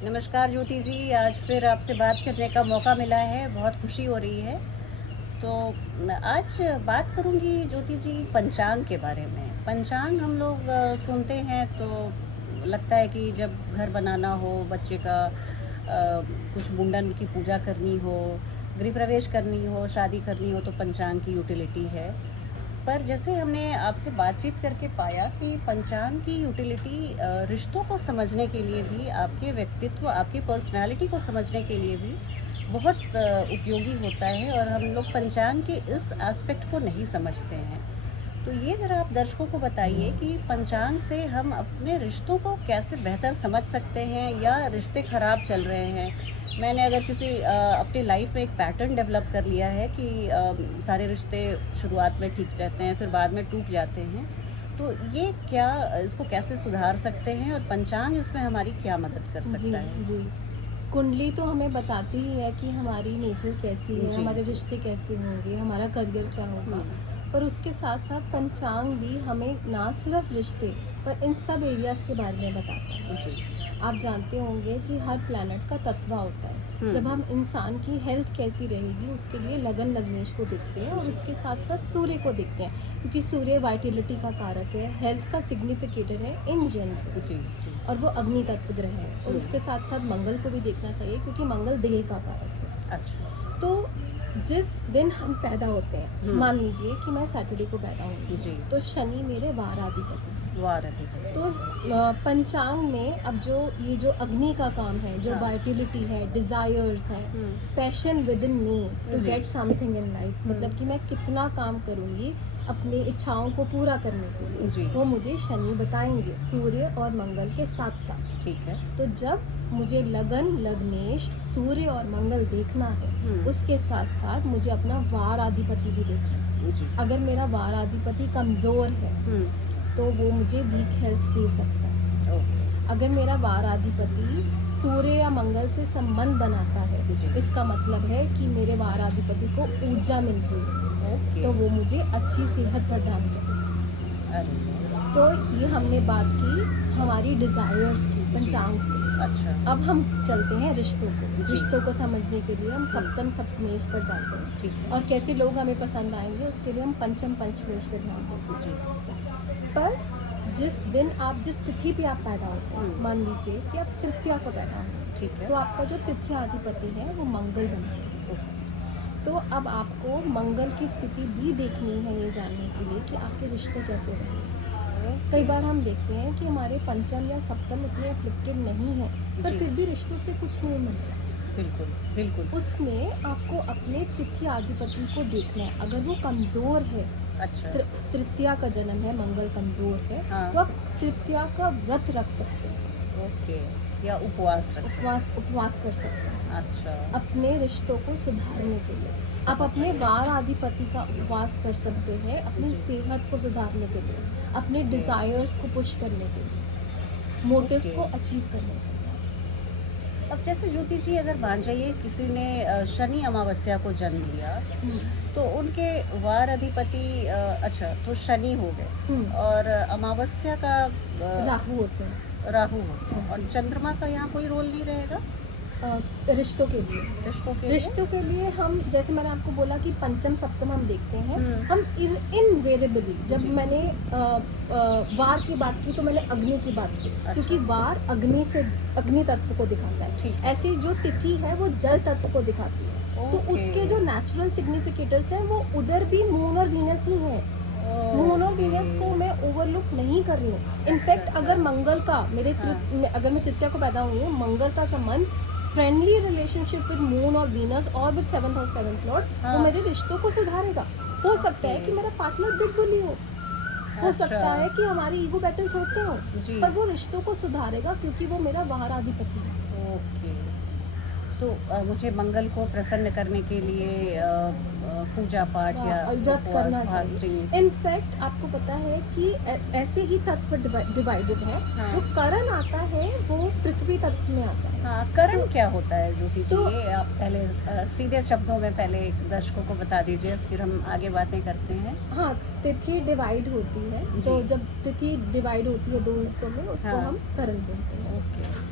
नमस्कार ज्योति जी, आज फिर आपसे बात करने का मौका मिला है, बहुत खुशी हो रही है। तो आज बात करूंगी ज्योति जी पंचांग के बारे में। पंचांग हम लोग सुनते हैं तो लगता है कि जब घर बनाना हो, बच्चे का कुछ मुंडन की पूजा करनी हो, गृह प्रवेश करनी हो, शादी करनी हो तो पंचांग की यूटिलिटी है। पर जैसे हमने आपसे बातचीत करके पाया कि पंचांग की यूटिलिटी रिश्तों को समझने के लिए भी, आपके व्यक्तित्व, आपकी पर्सनालिटी को समझने के लिए भी बहुत उपयोगी होता है, और हम लोग पंचांग के इस एस्पेक्ट को नहीं समझते हैं। तो ये ज़रा आप दर्शकों को बताइए कि पंचांग से हम अपने रिश्तों को कैसे बेहतर समझ सकते हैं, या रिश्ते ख़राब चल रहे हैं। मैंने अगर किसी अपनी लाइफ में एक पैटर्न डेवलप कर लिया है कि सारे रिश्ते शुरुआत में ठीक रहते हैं, फिर बाद में टूट जाते हैं, तो ये क्या, इसको कैसे सुधार सकते हैं, और पंचांग इसमें हमारी क्या मदद कर जी, सकता है? जी। कुंडली तो हमें बताती ही है कि हमारी नेचर कैसी है, जी, हमारे जी। रिश्ते कैसे होंगे, हमारा करियर क्या होगा। पर उसके साथ-साथ पंचांग भी हमें ना सिर्फ रिश्ते, पर इन सब एरियाज़ के बारे में बताता है। जी। आप जानते होंगे कि हर प्लैनेट का तत्व होता है। जब हम्म। हम इंसान की हेल्थ कैसी रहेगी, उसके लिए लगन लग्नेश को देखते हैं, और जी। उसके साथ-साथ सूर्य को देखते हैं, क्योंकि सूर्य वाइटलिटी का कारक है, हेल्थ का सिग्निफिकेटर है इन जनरल। जी। जी। और वो अग्नि तत्व ग्रह है, और उसके साथ साथ मंगल को भी देखना चाहिए, क्योंकि मंगल देह का कारक है। अच्छा। तो जिस दिन हम पैदा होते हैं, मान हम्म। लीजिए कि मैं सैटरडे को पैदा हुई जी। हूँ, तो शनि मेरे वाराधिपति हैं। वार अधिक। तो पंचांग में अब जो ये जो अग्नि का काम है, जो हाँ। वाइटलिटी है, डिज़ायर्स है, passion within me to जी। गेट समथिंग इन लाइफ, मतलब कि मैं कितना काम करूँगी अपनी इच्छाओं को पूरा करने के लिए, जी। वो मुझे शनि बताएंगे, सूर्य और मंगल के साथ साथ। ठीक है। तो जब मुझे लगन लग्नेश सूर्य और मंगल देखना है, उसके साथ साथ मुझे अपना वार आधिपति भी देखना है। जी। अगर मेरा वार आधिपति कमज़ोर है तो वो मुझे वीक हेल्थ दे सकता है। ओके। अगर मेरा वार आधिपति सूर्य या मंगल से संबंध बनाता है, जी। इसका मतलब है कि मेरे वार आधिपति को ऊर्जा मिल रही है, ओके। तो वो मुझे अच्छी सेहत प्रदान करेगा। अरे। तो ये हमने बात की हमारी डिज़ायर्स की पंचांग से। अच्छा। अब हम चलते हैं रिश्तों को। जी। रिश्तों को समझने के लिए हम सप्तम सप्तमेश पर जाते हैं, ठीक है। और कैसे लोग हमें पसंद आएंगे उसके लिए हम पंचम पंचमेश पर ध्यान देते हैं। जी। पर जिस दिन आप जिस तिथि पे आप पैदा होते हैं, मान लीजिए कि आप तृतीया को पैदा होते हैं, ठीक है। तो आपका जो तिथ्याधिपति है वो मंगल बना है। ओके। तो अब आपको मंगल की स्थिति भी देखनी है, ये जानने के लिए कि आपके रिश्ते कैसे रहेंगे। कई बार हम देखते हैं कि हमारे पंचम या सप्तम इतने अफ्लिक्टेड नहीं हैं, पर जी। फिर भी रिश्तों से कुछ नहीं मिल रहा। बिल्कुल बिल्कुल। उसमें आपको अपने तिथ्याधिपति को देखना है। अगर वो कमज़ोर है, अच्छा। तृतीया का जन्म है, मंगल कमज़ोर है, हाँ। तो आप तृतीया का व्रत रख सकते हैं, ओके। या उपवास रख सकते उपवास कर सकते हैं हैं। अच्छा। अपने रिश्तों को सुधारने के लिए। आप अपने वार आधिपति का उपवास कर सकते हैं अपनी जी। सेहत को सुधारने के लिए, अपने डिज़ायर्स को पुश करने के लिए, मोटिव्स ओके। को अचीव करने के लिए। अब जैसे ज्योति जी, अगर मान जाइए किसी ने शनि अमावस्या को जन्म लिया, तो उनके वार अधिपति अच्छा तो शनि हो गए, और अमावस्या का राहु होते हैं। राहु हो, हाँ और जी। चंद्रमा का यहाँ कोई रोल नहीं रहेगा रिश्तों के लिए, रिश्तों के लिए? रिश्तों के लिए हम, जैसे मैंने आपको बोला कि पंचम सप्तम हम देखते हैं, हम इनवेरिएबली, जब जी। मैंने वार की बात की तो मैंने अग्नि की बात की, अच्छा। क्योंकि वार अग्नि से, अग्नि तत्व को दिखाता है। ठीक। ऐसी जो तिथि है वो जल तत्व को दिखाती है, तो ओके। उसके जो नेचुरल सिग्निफिकेटर्स हैं वो उधर भी मून और वीनस ही हैं। मून और वीनस को मैं ओवरलुक नहीं कर रही हूँ। इनफैक्ट अच्छा। अगर मंगल का अगर मैं तृतीया को पैदा हुई हूँ, मंगल का संबंध फ्रेंडली रिलेशनशिप विद मून और वीनस और विद सेवंथ और सेवंथ लॉर्ड, वो मेरे रिश्तों को सुधारेगा। हो सकता है कि मेरा पार्टनर बिग बुली हो सकता है कि हमारी ईगो बैटल्स होते हो, जी। पर वो रिश्तों को सुधारेगा क्योंकि वो मेरा वाराधिपति है। ओके। तो मुझे मंगल को प्रसन्न करने के लिए पूजा पाठ या व्रत करना उपवास, चाहिए। फास्टिंग। इनफैक्ट आपको पता है कि ऐसे ही तत्व डिवाइडेड है। हाँ। जो करण आता है वो पृथ्वी तत्व में आता है। हाँ, करण क्या होता है ज्योति जी? तो- ये आप पहले सीधे शब्दों में पहले दर्शकों को बता दीजिए, फिर हम आगे बातें करते हैं। हाँ, तिथि डिवाइड होती है, तो जी। जब तिथि डिवाइड होती है दो हिस्सों में, उसको हाँ। हम करण बोलते हैं। ओके।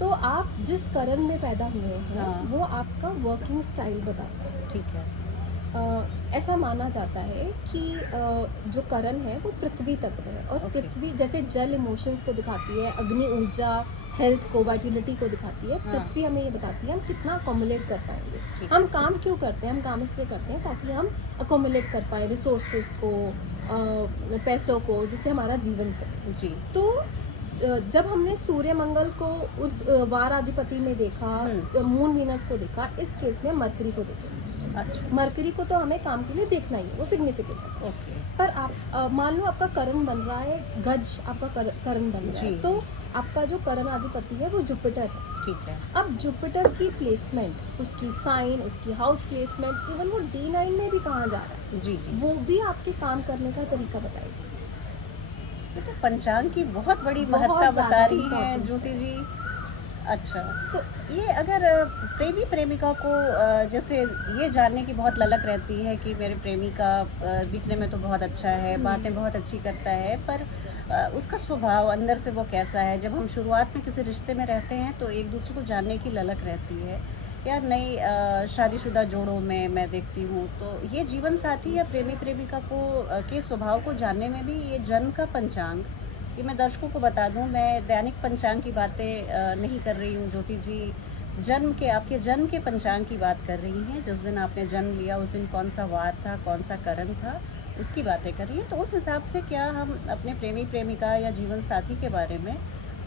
तो आप जिस करण में पैदा हुए हैं हाँ। वो आपका वर्किंग स्टाइल बताता है। ठीक है। ऐसा माना जाता है कि जो करण है वो पृथ्वी तक है, और ओके। पृथ्वी जैसे जल इमोशंस को दिखाती है, अग्नि ऊर्जा हेल्थ को वाइटलिटी को दिखाती है, हाँ। पृथ्वी हमें ये बताती है हम कितना अकोमुलेट कर पाएंगे। ठीक हम है। काम क्यों करते हैं? हम काम इसलिए करते हैं ताकि हम अकोमुलेट कर पाए रिसोर्सेज को, पैसों को, जिससे हमारा जीवन चले। जी। तो जब हमने सूर्य मंगल को उस वार आधिपति में देखा, मून वीनस को देखा, इस केस में मरकरी को देखें। अच्छा। मरकरी को तो हमें काम के लिए देखना ही है, वो सिग्निफिकेंट है। ओके। पर आप मान लो आपका करण बन रहा है गज, आपका करण बन रहा है, जी। तो आपका जो करण अधिपति है वो जुपिटर है। ठीक है। अब जुपिटर की प्लेसमेंट, उसकी साइन, उसकी हाउस प्लेसमेंट, इवन वो D9 में भी कहाँ जा रहा है, जी जी। वो भी आपके काम करने का तरीका बताएगी। ये तो पंचांग की बहुत बड़ी बहुत महत्ता बता ज़्यादा रही हैं importance ज्योति है। जी। अच्छा। तो ये अगर प्रेमी प्रेमिका को जैसे ये जानने की बहुत ललक रहती है कि मेरे प्रेमी का दिखने में तो बहुत अच्छा है, बातें बहुत अच्छी करता है, पर उसका स्वभाव अंदर से वो कैसा है। जब हम शुरुआत में किसी रिश्ते में रहते हैं तो एक दूसरे को जानने की ललक रहती है। या नई शादीशुदा जोड़ों में मैं देखती हूँ तो ये जीवन साथी या प्रेमी प्रेमिका को के स्वभाव को जानने में भी ये जन्म का पंचांग, ये मैं दर्शकों को बता दूं, मैं दैनिक पंचांग की बातें नहीं कर रही हूँ ज्योति जी। जन्म के, आपके जन्म के पंचांग की बात कर रही हैं। जिस दिन आपने जन्म लिया उस दिन कौन सा वार था, कौन सा करण था, उसकी बातें कर रही हैं। तो उस हिसाब से क्या हम अपने प्रेमी प्रेमिका या जीवन साथी के बारे में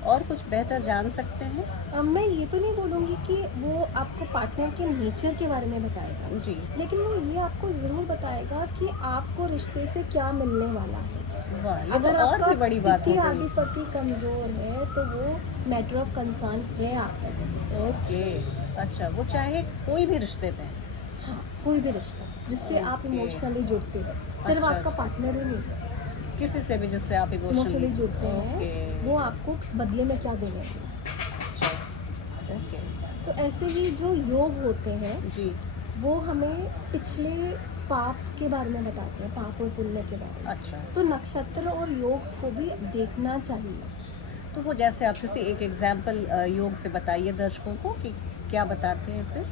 और कुछ बेहतर जान सकते हैं? मैं ये तो नहीं बोलूँगी कि वो आपको पार्टनर के नेचर के बारे में बताएगा, जी। लेकिन वो ये आपको ज़रूर बताएगा कि आपको रिश्ते से क्या मिलने वाला है। वाह, ये अगर तो और आपका भी बड़ी बात तिथि हो गई। अधिपति कमजोर है तो वो मैटर ऑफ कंसर्न है आपका। ओके। अच्छा, वो चाहे कोई भी रिश्ते में। हाँ, कोई भी रिश्ता जिससे आप ओके। इमोशनली जुड़ते हैं, सिर्फ अच्छा, आपका अच्छा। पार्टनर ही नहीं, किसी से भी जिससे आप इमोशनली जुड़ते हैं, ओके। वो आपको बदले में क्या देने वाला अच्छा। ओके। है। तो ऐसे ही जो योग होते हैं जी। वो हमें पिछले पाप के बारे में बताते हैं, पाप और पुण्य के बारे में। अच्छा। तो नक्षत्र और योग को भी देखना चाहिए। तो वो जैसे आप किसी एक एग्जाम्पल योग से बताइए दर्शकों को कि क्या बताते हैं फिर।